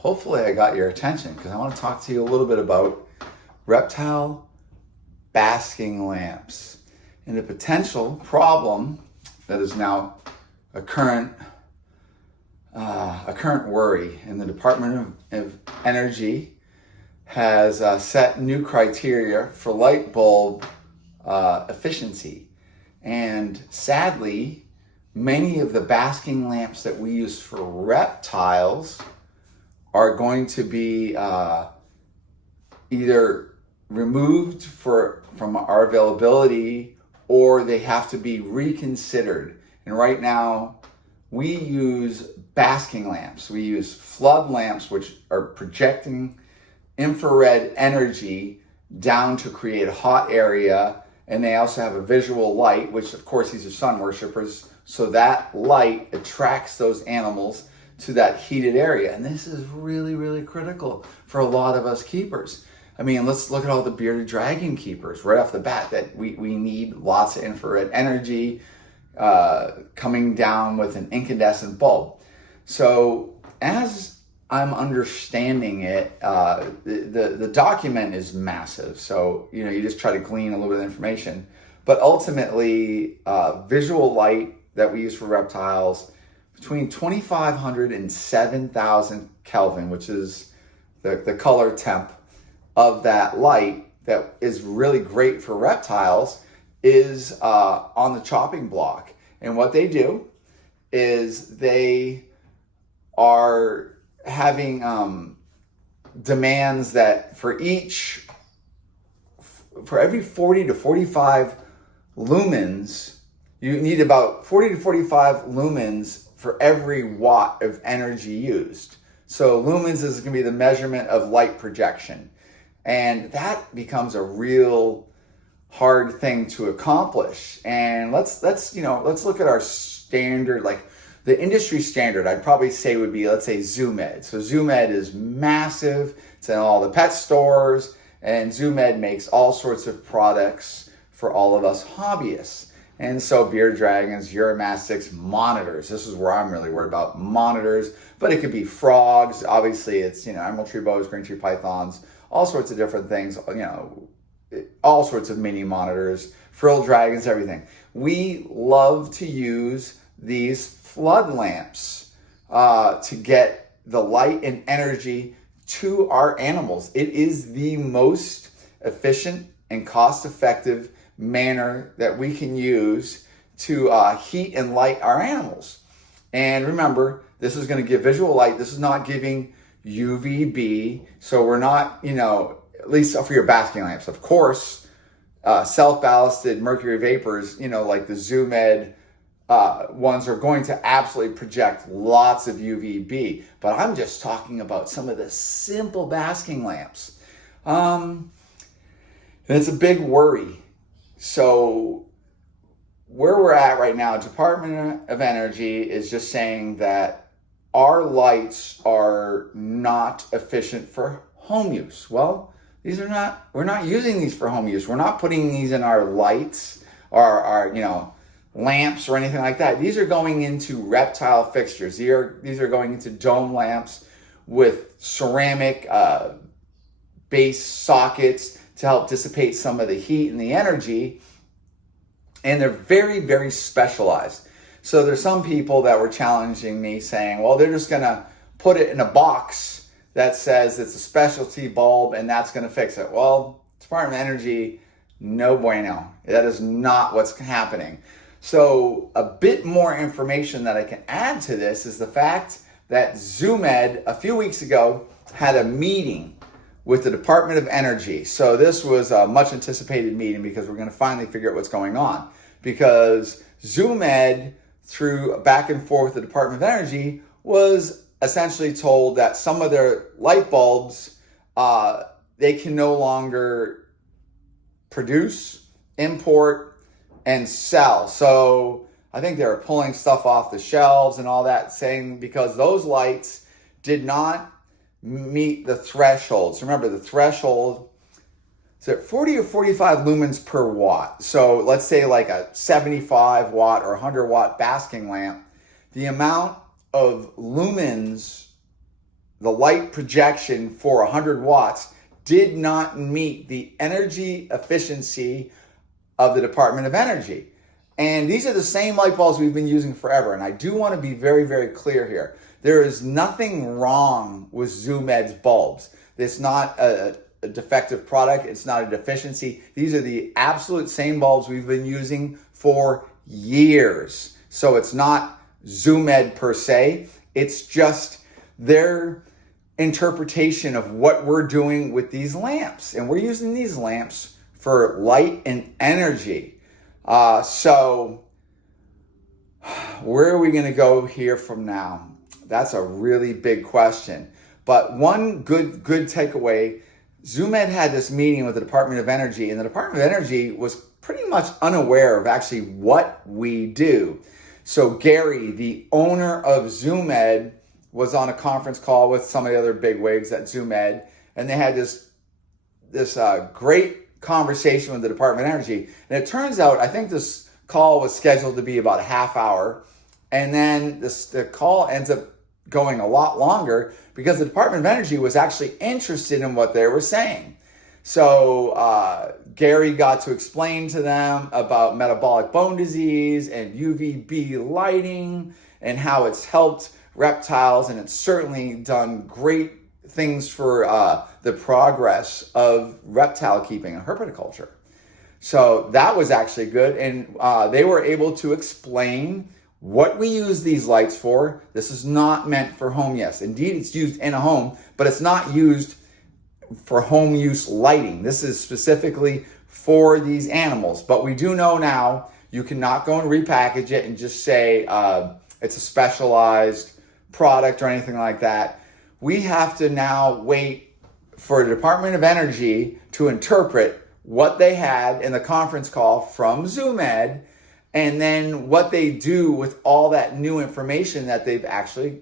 hopefully I got your attention because I want to talk to you a little bit about reptile basking lamps and the potential problem that is now a current worry. And the Department of Energy has set new criteria for light bulb efficiency. And sadly, many of the basking lamps that we use for reptiles are going to be either removed from our availability, or they have to be reconsidered. And right now, we use basking lamps. We use flood lamps, which are projecting infrared energy down to create a hot area. And they also have a visual light, which of course these are sun worshipers. So that light attracts those animals to that heated area. And this is really, really critical for a lot of us keepers. I mean, let's look at all the bearded dragon keepers right off the bat, that we need lots of infrared energy coming down with an incandescent bulb. So as I'm understanding it, the document is massive. So, you just try to glean a little bit of information. But ultimately, visual light that we use for reptiles, between 2,500 and 7,000 Kelvin, which is the color temp of that light that is really great for reptiles, is on the chopping block. And what they do is they are having demands that for every 40 to 45 lumens, you need about 40 to 45 lumens for every watt of energy used. So lumens is going to be the measurement of light projection. And that becomes a real hard thing to accomplish. And let's look at our standard, like the industry standard, I'd probably say would be, let's say, Zoom Ed. So Zoom Ed is massive. It's in all the pet stores, and Zoom Ed makes all sorts of products for all of us hobbyists. And so bearded dragons, uromastics, monitors. This is where I'm really worried about, monitors. But it could be frogs. Obviously, it's, emerald tree boas, green tree pythons, all sorts of different things, all sorts of mini monitors, frilled dragons, everything. We love to use these flood lamps to get the light and energy to our animals. It is the most efficient and cost-effective manner that we can use to heat and light our animals. And remember, this is going to give visual light. This is not giving UVB. So we're not, at least for your basking lamps, of course, self-ballasted mercury vapors, like the Zoom Ed ones, are going to absolutely project lots of UVB. But I'm just talking about some of the simple basking lamps. And it's a big worry. So where we're at right now, Department of Energy is just saying that our lights are not efficient for home use. Well, we're not using these for home use. We're not putting these in our lights or our lamps or anything like that. These are going into reptile fixtures. These are going into dome lamps with ceramic base sockets to help dissipate some of the heat and the energy. And they're very, very specialized. So there's some people that were challenging me saying, well, they're just going to put it in a box that says it's a specialty bulb and that's going to fix it. Well, Department of Energy, no bueno. That is not what's happening. So a bit more information that I can add to this is the fact that Zoom Ed a few weeks ago had a meeting with the Department of Energy. So this was a much anticipated meeting because we're going to finally figure out what's going on. Because Zoom Ed, through back and forth with the Department of Energy, was essentially told that some of their light bulbs, they can no longer produce, import, and sell. So I think they were pulling stuff off the shelves and all that, saying because those lights did not meet the thresholds. Remember, the threshold is at 40 or 45 lumens per watt. So let's say like a 75 watt or 100 watt basking lamp, the amount of lumens the light projection for 100 watts did not meet the energy efficiency of the Department of Energy. And these are the same light bulbs we've been using forever. And I do want to be very, very clear here. There is nothing wrong with ZoomEd's bulbs. It's not a defective product. It's not a deficiency. These are the absolute same bulbs we've been using for years. So it's not ZoomEd per se. It's just their interpretation of what we're doing with these lamps. And we're using these lamps for light and energy. So where are we going to go here from now? That's a really big question. But one good takeaway, ZoomEd had this meeting with the Department of Energy, and the Department of Energy was pretty much unaware of actually what we do. So Gary, the owner of ZoomEd, was on a conference call with some of the other bigwigs at ZoomEd, and they had this great conversation with the Department of Energy. And it turns out, I think this call was scheduled to be about a half hour, and then the call ends up going a lot longer because the Department of Energy was actually interested in what they were saying. So Gary got to explain to them about metabolic bone disease and UVB lighting and how it's helped reptiles, and it's certainly done great things for the progress of reptile keeping and herpetoculture. So that was actually good, and they were able to explain what we use these lights for. This is not meant for home. Yes, indeed, it's used in a home, but it's not used for home use lighting. This is specifically for these animals. But we do know now you cannot go and repackage it and just say it's a specialized product or anything like that. We have to now wait for the Department of Energy to interpret what they had in the conference call from ZoomEd, and then what they do with all that new information that they've actually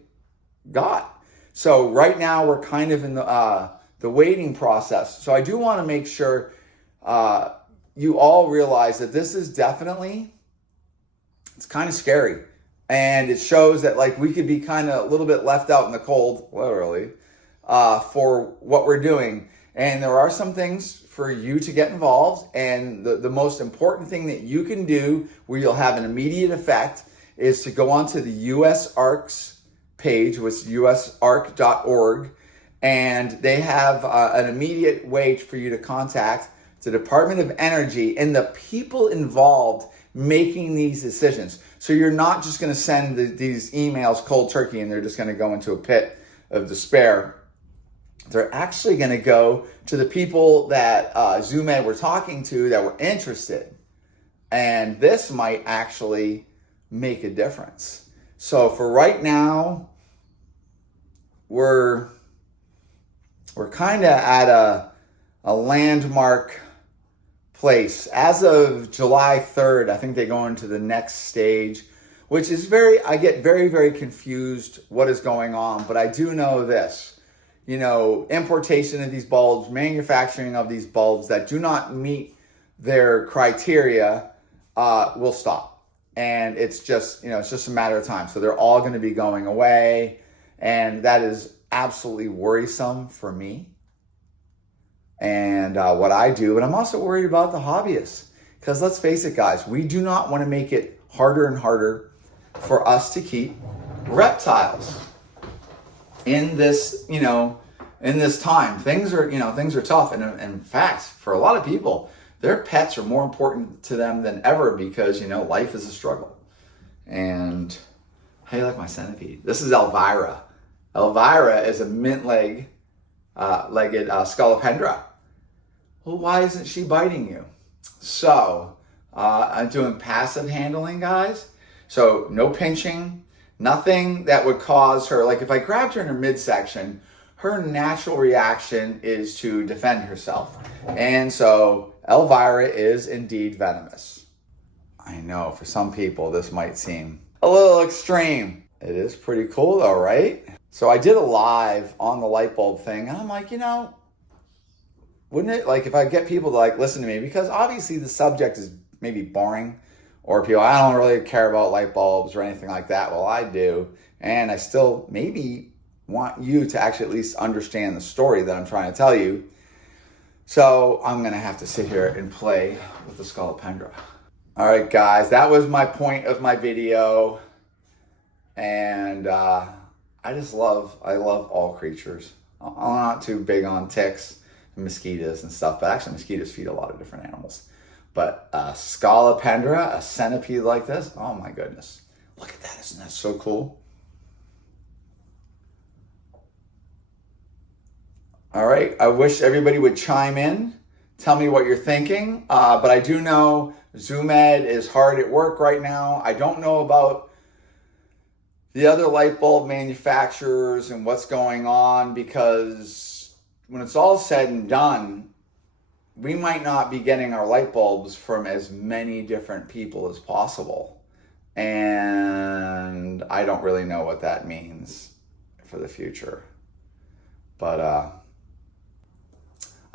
got. So right now we're kind of in the waiting process. So I do want to make sure you all realize that this is definitely, it's kind of scary. And it shows that like we could be kind of a little bit left out in the cold, literally, for what we're doing. And there are some things for you to get involved. And the most important thing that you can do where you'll have an immediate effect is to go onto the US ARC's page, which is usarc.org. And they have an immediate way for you to contact the Department of Energy and the people involved making these decisions. So you're not just going to send these emails cold turkey and they're just going to go into a pit of despair. They're actually going to go to the people that ZoomEd were talking to that were interested. And this might actually make a difference. So for right now, we're kind of at a landmark place. As of July 3rd, I think they go into the next stage, which is I get very, very confused what is going on. But I do know this, importation of these bulbs, manufacturing of these bulbs that do not meet their criteria will stop. And it's just a matter of time. So they're all going to be going away. And that is absolutely worrisome for me and what I do. But I'm also worried about the hobbyists, because let's face it, guys, we do not want to make it harder and harder for us to keep reptiles in this, in this time. Things are tough. And in fact, for a lot of people, their pets are more important to them than ever because, life is a struggle. And how do you like my centipede? This is Elvira. Elvira is a mint-legged scolopendra. Well, why isn't she biting you? So I'm doing passive handling, guys. So no pinching, nothing that would cause her, like if I grabbed her in her midsection, her natural reaction is to defend herself. And so Elvira is indeed venomous. I know for some people this might seem a little extreme. It is pretty cool though, right? So I did a live on the light bulb thing, and I'm like, wouldn't it, like if I get people to listen to me, because obviously the subject is maybe boring, or people, I don't really care about light bulbs or anything like that. Well, I do, and I still maybe want you to actually at least understand the story that I'm trying to tell you. So I'm going to have to sit here and play with the Scolopendra. All right, guys, that was my point of my video. And I love all creatures. I'm not too big on ticks and mosquitoes and stuff, but actually mosquitoes feed a lot of different animals. But a Scolopendra, a centipede like this, oh my goodness. Look at that, isn't that so cool? All right, I wish everybody would chime in. Tell me what you're thinking. But I do know Zoom Ed is hard at work right now. I don't know about the other light bulb manufacturers and what's going on, because when it's all said and done, we might not be getting our light bulbs from as many different people as possible. And I don't really know what that means for the future. But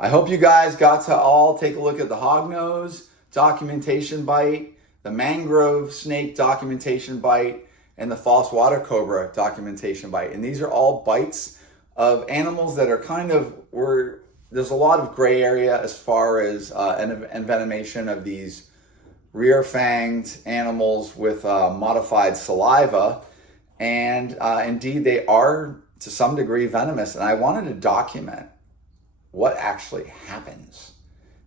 I hope you guys got to all take a look at the hognose documentation bite, the mangrove snake documentation bite, and the false water cobra documentation bite. And these are all bites of animals that are kind of, there's a lot of gray area as far as envenomation of these rear-fanged animals with modified saliva. And indeed, they are to some degree venomous. And I wanted to document what actually happens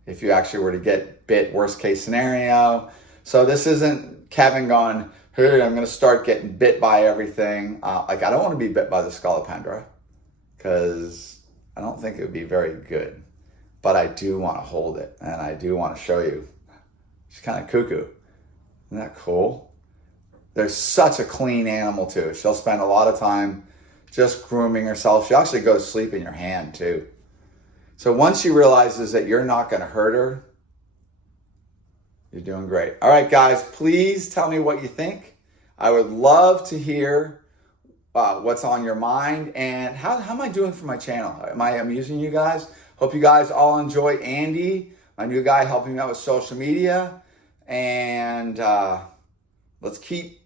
if you actually were to get bit, worst case scenario. So this isn't Kevin going, hey, I'm going to start getting bit by everything. Like, I don't want to be bit by the Scolopendra because I don't think it would be very good. But I do want to hold it, and I do want to show you. She's kind of cuckoo. Isn't that cool? They're such a clean animal, too. She'll spend a lot of time just grooming herself. She actually goes to sleep in your hand, too. So once she realizes that you're not going to hurt her, you're doing great. All right, guys, please tell me what you think. I would love to hear what's on your mind, and how am I doing for my channel? Am I amusing you guys? Hope you guys all enjoy Andy, my new guy helping me out with social media. And let's keep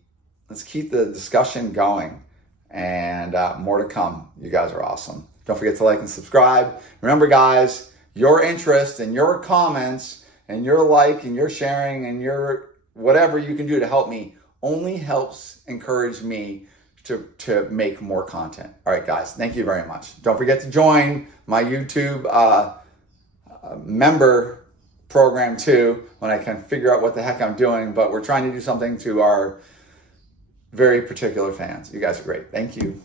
the discussion going, and more to come. You guys are awesome. Don't forget to like and subscribe. Remember, guys, your interest and your comments and your like and your sharing and your whatever you can do to help me only helps encourage me to make more content. All right, guys, thank you very much. Don't forget to join my YouTube member program too, when I can figure out what the heck I'm doing. But we're trying to do something to our very particular fans. You guys are great. Thank you.